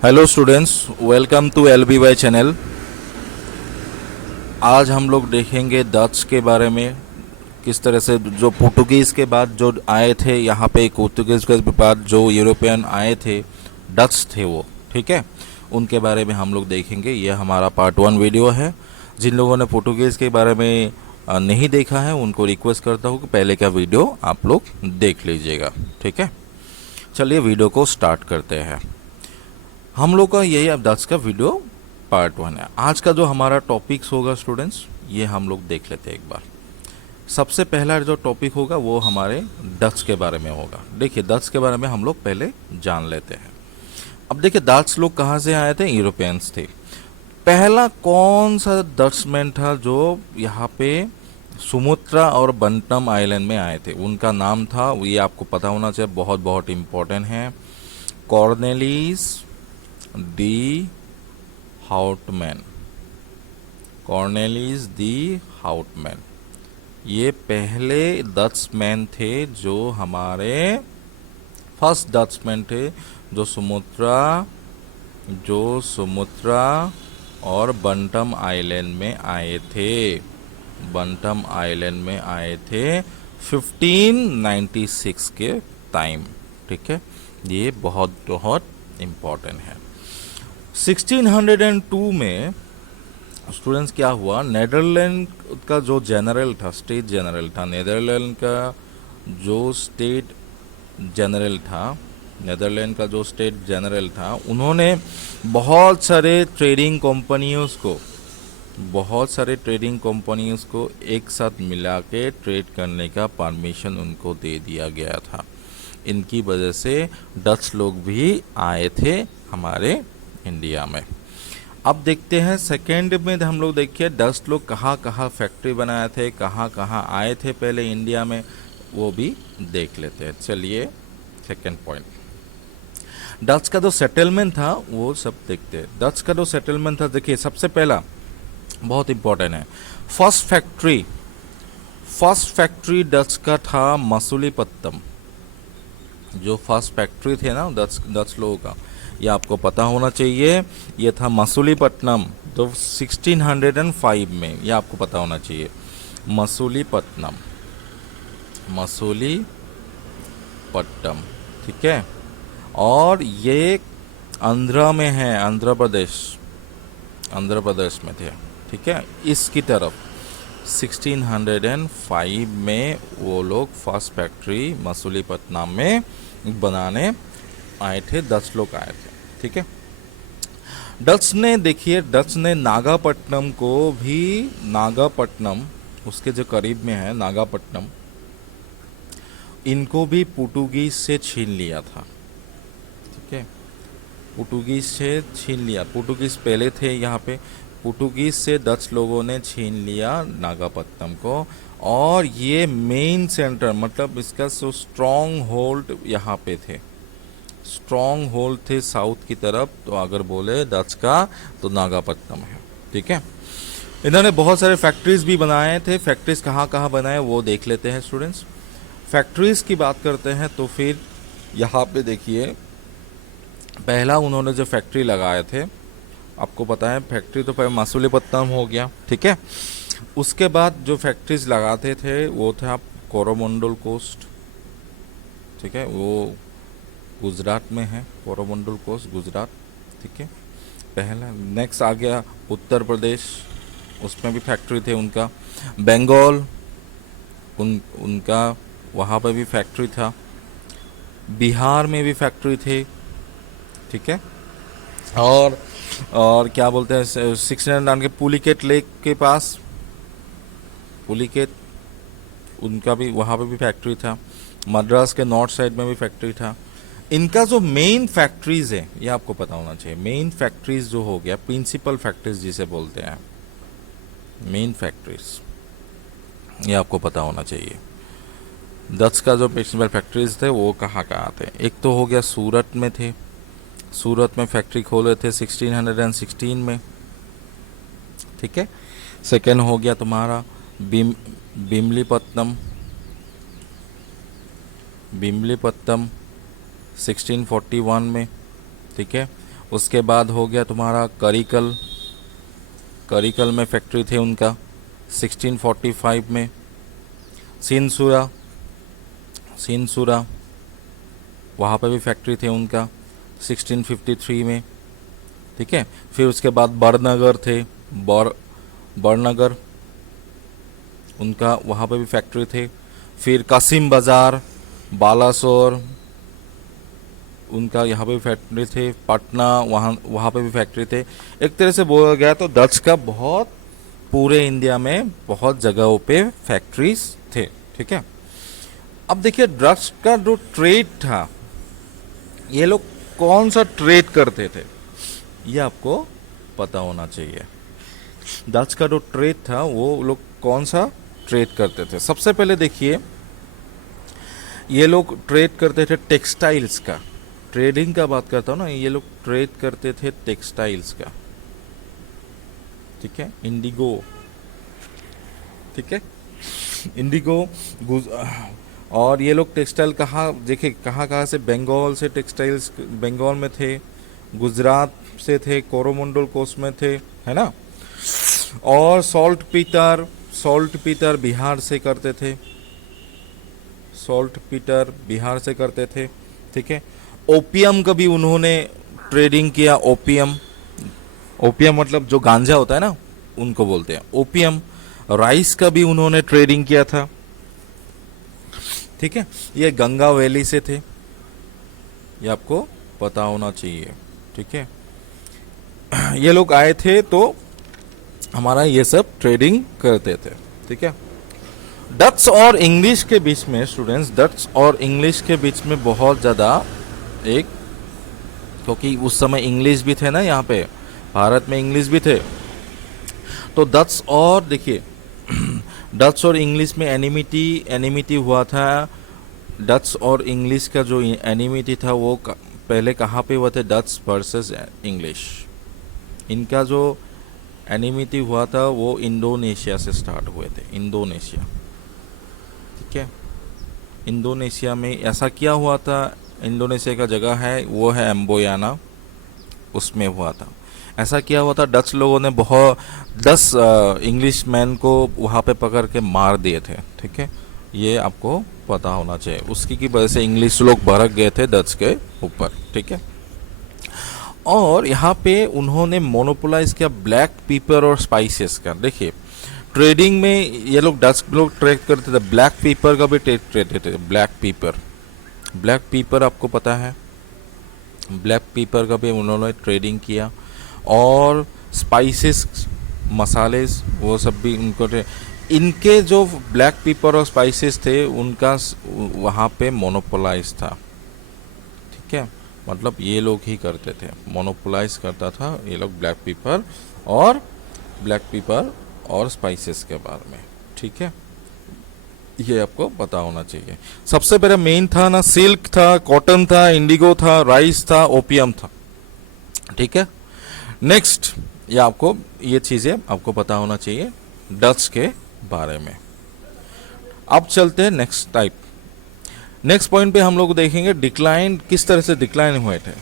Hello students, welcome to LBY channel. आज हम लोग देखेंगे डच के बारे में। किस तरह से जो पुर्तगीज़ के बाद जो आए थे यहाँ पे, पुर्तगीज़ के बाद जो यूरोपियन आए थे, डच थे वो, ठीक है, उनके बारे में हम लोग देखेंगे। ये हमारा पार्ट 1 वीडियो है। जिन लोगों ने पुर्तगीज़ के बारे में नहीं देखा है उनको रिक्वेस्ट करता हूँ कि पहले का वीडियो आप लोग देख लीजिएगा, ठीक है। चलिए वीडियो को स्टार्ट करते हैं। हम लोग का यही अब डच का वीडियो पार्ट 1 है। आज का जो हमारा टॉपिक्स होगा स्टूडेंट्स, ये हम लोग देख लेते हैं एक बार। सबसे पहला जो टॉपिक होगा वो हमारे डच के बारे में होगा। देखिए, डच के बारे में हम लोग पहले जान लेते हैं। अब देखिए, डच लोग कहाँ से आए थे? यूरोपियंस थे। पहला कौन सा डचमैन था जो यहाँ पे सुमुत्रा और बंटम आइलैंड में आए थे? उनका नाम था, ये आपको पता होना चाहिए, बहुत बहुत इम्पोर्टेंट है, Cornelis de Houtman. Cornelis de Houtman ये पहले डचमैन थे जो हमारे फर्स्ट डचमैन थे जो सुमुत्रा और बंटम आइलैंड में आए थे। बंटम आइलैंड में आए थे 1596 के टाइम, ठीक है। ये बहुत बहुत इम्पोर्टेंट है। 1602 में स्टूडेंट्स क्या हुआ, नेदरलैंड का जो जनरल था, स्टेट जनरल था, नेदरलैंड का जो स्टेट जनरल था, नेदरलैंड का जो स्टेट जनरल था, उन्होंने बहुत सारे ट्रेडिंग कंपनियों को एक साथ मिला के ट्रेड करने का परमिशन उनको दे दिया गया था। इनकी वजह से डच लोग भी आए थे हमारे इंडिया में। अब देखते हैं सेकेंड में, हम लोग देखिए डच लोग कहाँ कहाँ फैक्ट्री बनाए थे, कहाँ कहाँ आए थे पहले इंडिया में, वो भी देख लेते हैं। चलिए सेकेंड पॉइंट, डच का जो सेटलमेंट था वो सब देखते हैं। डच का जो सेटलमेंट था, देखिए सबसे पहला बहुत इंपॉर्टेंट है, फर्स्ट फैक्ट्री डच का था मसूलीपट्टनम। जो फर्स्ट फैक्ट्री थे ना डच लोगों का, ये आपको पता होना चाहिए, ये था मसूलीपट्टनम, जो 1605 में, ये आपको पता होना चाहिए, मसूलीपट्टनम, ठीक है। और ये आंध्रा में है, आंध्र प्रदेश में थे, ठीक है। इसकी तरफ 1605 में वो लोग फर्स्ट फैक्ट्री मसूलीपट्टनम में बनाने आए थे, डच लोग आए थे, ठीक है। डच ने नागापट्टनम उसके जो करीब में है नागापट्टनम, इनको भी पुर्तगीज से छीन लिया था, ठीक है। पुर्तगीज पहले थे यहाँ पे, पुर्तगीज से डच लोगों ने छीन लिया नागापट्टनम को। और ये मेन सेंटर, मतलब इसका जो स्ट्रॉन्ग होल्ड यहाँ पे थे, साउथ की तरफ, तो अगर बोले डच का तो नागापट्टनम है, ठीक है। इन्होंने बहुत सारे फैक्ट्रीज भी बनाए थे। फैक्ट्रीज कहाँ कहाँ बनाए वो देख लेते हैं स्टूडेंट्स। फैक्ट्रीज की बात करते हैं तो फिर यहाँ पे देखिए, पहला उन्होंने जो फैक्ट्री लगाए थे, आपको पता है फैक्ट्री तो पहले मसूलीपट्टनम हो गया, ठीक है। उसके बाद जो फैक्ट्रीज लगाते थे वो था कोरोमंडल कोस्ट, ठीक है, वो गुजरात में है, कोरोमंडल कोस्ट गुजरात, ठीक है। पहला नेक्स्ट आ गया उत्तर प्रदेश, उसमें भी फैक्ट्री थे उनका। बंगाल, उनका वहाँ पर भी फैक्ट्री था। बिहार में भी फैक्ट्री थे, ठीक है। और क्या बोलते हैं, 609 के पुलिकेट लेक के पास, पुलिकेट, उनका भी वहाँ पे भी फैक्ट्री था। मद्रास के नॉर्थ साइड में भी फैक्ट्री था। इनका जो मेन फैक्ट्रीज है, ये आपको पता होना चाहिए। मेन फैक्ट्रीज जो हो गया, प्रिंसिपल फैक्ट्रीज जिसे बोलते हैं, मेन फैक्ट्रीज, ये आपको पता होना चाहिए। डच का जो प्रिंसिपल फैक्ट्रीज थे वो कहाँ कहाँ थे? एक तो हो गया सूरत में थे, सूरत में फैक्ट्री खोले थे 1616 में, ठीक है। सेकेंड हो गया तुम्हारा बिमलीपट्टनम 1641 में, ठीक है। उसके बाद हो गया तुम्हारा करिकल, करिकल में फैक्ट्री थे उनका 1645 में। सिनसुरा, सिनसुरा वहाँ पे भी फैक्ट्री थे उनका 1653 में, ठीक है। फिर उसके बाद बरनगर थे, बरनगर उनका वहाँ पे भी फैक्ट्री थे। फिर कासिम बाज़ार, बालासोर उनका यहाँ पे भी फैक्ट्री थे। पटना वहाँ पे भी फैक्ट्री थे। एक तरह से बोला गया तो डच का बहुत पूरे इंडिया में बहुत जगहों पे फैक्ट्रीज थे, ठीक है। अब देखिए डच का जो ट्रेड था, ये लोग कौन सा ट्रेड करते थे ये आपको पता होना चाहिए। डच का जो ट्रेड था वो लोग कौन सा ट्रेड करते थे। सबसे पहले देखिए ये लोग ट्रेड करते थे टेक्सटाइल्स का। ट्रेडिंग का बात करता हूँ ना, ये लोग ट्रेड करते थे टेक्सटाइल्स का, ठीक है। इंडिगो, ठीक है, इंडिगो और ये लोग टेक्सटाइल कहाँ देखिए कहाँ से, बंगाल से टेक्सटाइल्स बंगाल में थे, गुजरात से थे, कोरोमंडल कोस्ट में थे, है ना। और सॉल्ट पीटर बिहार से करते थे, सॉल्ट पीटर बिहार से करते थे, ठीक है। ओपियम का भी उन्होंने ट्रेडिंग किया। ओपियम, ओपियम मतलब जो गांजा होता है ना उनको बोलते हैं ओपियम। राइस का भी उन्होंने ट्रेडिंग किया था, ठीक है। ये गंगा वैली से थे, ये आपको पता होना चाहिए, ठीक है। ये लोग आए थे तो हमारा ये सब ट्रेडिंग करते थे, ठीक है। डच और इंग्लिश के बीच में स्टूडेंट्स, डच और इंग्लिश के बीच में बहुत ज़्यादा एक, क्योंकि उस समय इंग्लिश भी थे ना, यहाँ पे भारत में इंग्लिश भी थे, तो डच और देखिए डच और इंग्लिश में एनिमिटी हुआ था। डच और इंग्लिश का जो एनिमिटी था वो पहले कहाँ पे हुआ था, डच वर्सेस इंग्लिश। इनका जो एनिमिटी हुआ था वो इंडोनेशिया से स्टार्ट हुए थे, इंडोनेशिया, ठीक है। इंडोनेशिया में ऐसा क्या हुआ था, इंडोनेशिया का जगह है वो है एम्बोयाना, उसमें हुआ था। ऐसा क्या हुआ था, डच लोगों ने बहुत 10 इंग्लिश मैन को वहाँ पे पकड़ के मार दिए थे, ठीक है। ये आपको पता होना चाहिए। उसकी की वजह से इंग्लिश लोग भड़क गए थे डच के ऊपर, ठीक है। और यहाँ पे उन्होंने मोनोपोलाइज किया ब्लैक पीपर और स्पाइसेस का। देखिए ट्रेडिंग में ये लोग डच लोग ट्रेड करते थे, ब्लैक पीपर का भी ट्रेड करते थे। ब्लैक पीपर आपको पता है, ब्लैक पीपर का भी उन्होंने ट्रेडिंग किया। और स्पाइसेस, मसाले, वो सब भी उनको इनके जो ब्लैक पीपर और स्पाइसेस थे उनका वहाँ पे मोनोपोलाइज था, ठीक है। मतलब ये लोग ही करते थे, मोनोपोलाइज करता था ये लोग ब्लैक पीपर और स्पाइसेस के बारे में, ठीक है। ये आपको पता होना चाहिए। सबसे पहले मेन था ना, सिल्क था, कॉटन था, इंडिगो था, राइस था, ओपियम था, ठीक है। नेक्स्ट ये चीजें आपको पता होना चाहिए डच के बारे में। अब चलते हैं नेक्स्ट पॉइंट पे हम लोग देखेंगे डिक्लाइन, किस तरह से डिक्लाइन हुए थे।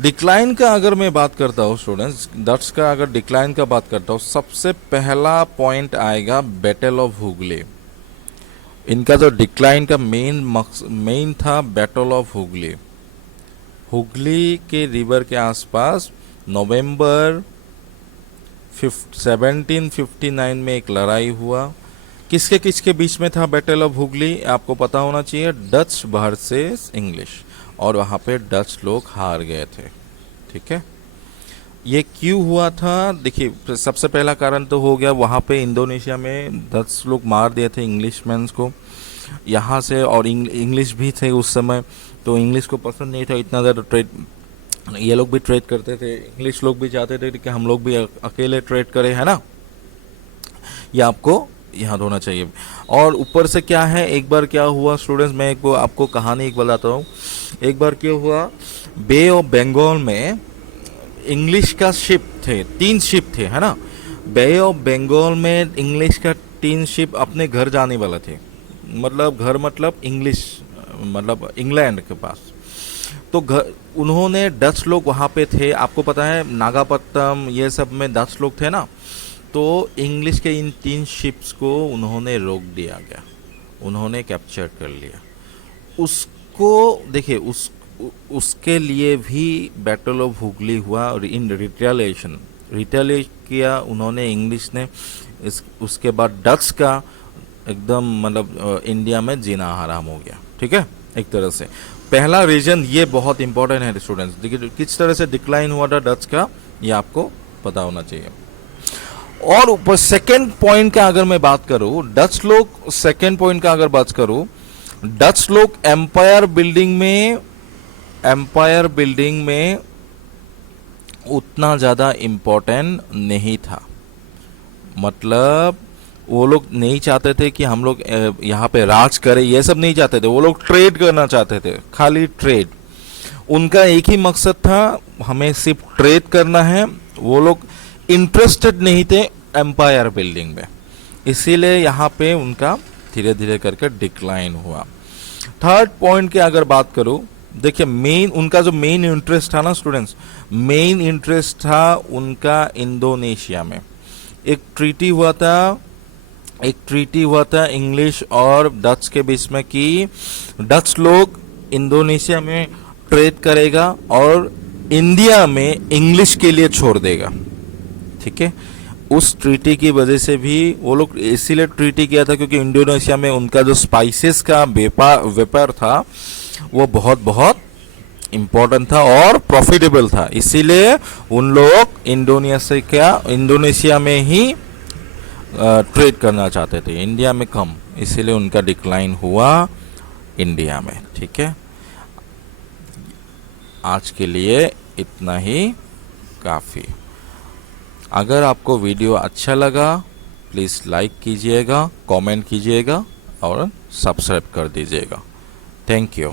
डिक्लाइन का अगर मैं बात करता हूँ स्टूडेंट्स, डच का अगर डिक्लाइन का बात करता हूँ, सबसे पहला पॉइंट आएगा बैटल ऑफ हुगली। इनका जो डिक्लाइन का मेन था बैटल ऑफ हुगली। हुगली के रिवर के आसपास नवंबर 1759 में एक लड़ाई हुआ। किसके बीच में था बैटल ऑफ हुगली, आपको पता होना चाहिए, डच वर्सेस इंग्लिश। और वहाँ पे डच लोग हार गए थे, ठीक है। ये क्यों हुआ था, देखिए सबसे पहला कारण तो हो गया वहाँ पे इंडोनेशिया में डच लोग मार दिए थे इंग्लिशमैन्स को यहाँ से। और इंग्लिश भी थे उस समय, तो इंग्लिश को पसंद नहीं था इतना ज़्यादा ट्रेड, ये लोग भी ट्रेड करते थे, इंग्लिश लोग भी चाहते थे कि हम लोग भी अकेले ट्रेड करें, है ना। ये आपको याद होना चाहिए। और ऊपर से क्या है, एक बार क्या हुआ स्टूडेंट्स, मैं आपको कहानी एक बताता हूँ। एक बार क्या हुआ, बे ऑफ बंगाल में इंग्लिश का शिप थे, 3 शिप थे, है ना। बे ऑफ बंगाल में इंग्लिश का 3 शिप अपने घर जाने वाला थे, मतलब घर मतलब इंग्लिश, मतलब इंग्लैंड के पास। तो उन्होंने डच लोग वहाँ पे थे, आपको पता है नागापट्टनम ये सब में डच लोग थे ना, तो इंग्लिश के इन 3 शिप्स को उन्होंने रोक दिया गया, उन्होंने कैप्चर कर लिया उसको। देखिए उसके लिए भी बैटल ऑफ हुगली हुआ, और इन रिटेलिएट किया उन्होंने इंग्लिश ने। उसके बाद डच का एकदम मतलब इंडिया में जीना हराम हो गया, ठीक है, एक तरह से। पहला रीजन ये बहुत इंपॉर्टेंट है स्टूडेंट्स, देखिए किस तरह से डिक्लाइन हुआ था डच का, ये आपको पता होना चाहिए। और ऊपर सेकेंड पॉइंट का अगर मैं बात करूं, डच लोग, सेकेंड पॉइंट का अगर बात करूं, डच लोग एम्पायर बिल्डिंग में उतना ज़्यादा इम्पोर्टेंट नहीं था। मतलब वो लोग नहीं चाहते थे कि हम लोग यहाँ पे राज करें, ये सब नहीं चाहते थे। वो लोग ट्रेड करना चाहते थे, खाली ट्रेड। उनका एक ही मकसद था, हमें सिर्फ ट्रेड करना है। वो लोग इंटरेस्टेड नहीं थे एम्पायर बिल्डिंग में, इसीलिए यहाँ पे उनका धीरे धीरे करके डिक्लाइन हुआ। थर्ड पॉइंट की अगर बात करूं, देखिए उनका जो मेन इंटरेस्ट था ना स्टूडेंट्स, मेन इंटरेस्ट था उनका इंडोनेशिया में। एक ट्रीटी हुआ था इंग्लिश और डच के बीच में कि डच लोग इंडोनेशिया में ट्रेड करेगा और इंडिया में इंग्लिश के लिए छोड़ देगा, ठीक है। उस ट्रीटी की वजह से भी वो लोग इसीलिए ट्रीटी किया था क्योंकि इंडोनेशिया में उनका जो स्पाइसेस का व्यापार था वो बहुत बहुत इम्पोर्टेंट था और प्रॉफिटेबल था। इसीलिए उन लोग इंडोनेशिया में ही ट्रेड करना चाहते थे, इंडिया में कम, इसीलिए उनका डिक्लाइन हुआ इंडिया में, ठीक है। आज के लिए इतना ही काफ़ी। अगर आपको वीडियो अच्छा लगा प्लीज़ लाइक कीजिएगा, कमेंट कीजिएगा और सब्सक्राइब कर दीजिएगा। Thank you.